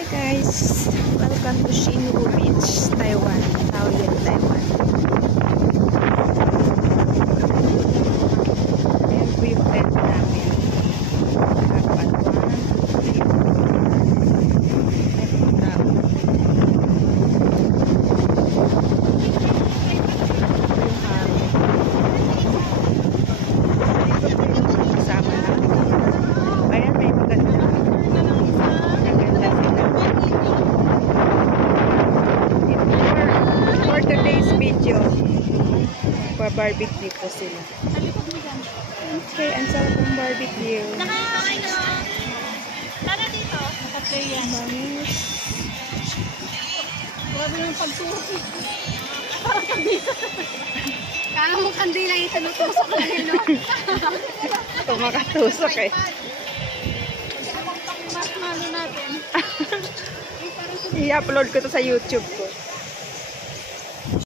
Hi guys, welcome to Xinwu Beach, Taiwan, Taoyuan, Taiwan. Ayan po yung friend namin. Dapat 1, 2, 3. Kasama na. Ayan, may maganda. For today's video, pa-barbecue po sila. Okay, ang sarap ng barbecue. Tara dito. Naka-play yan. Bangus. Grabe ng pagturo. Parang kandila. Kala mo kandila yung tinutusok na yun, no? Tumakatusok eh. Mas malo natin. I-upload ko to sa YouTube ko.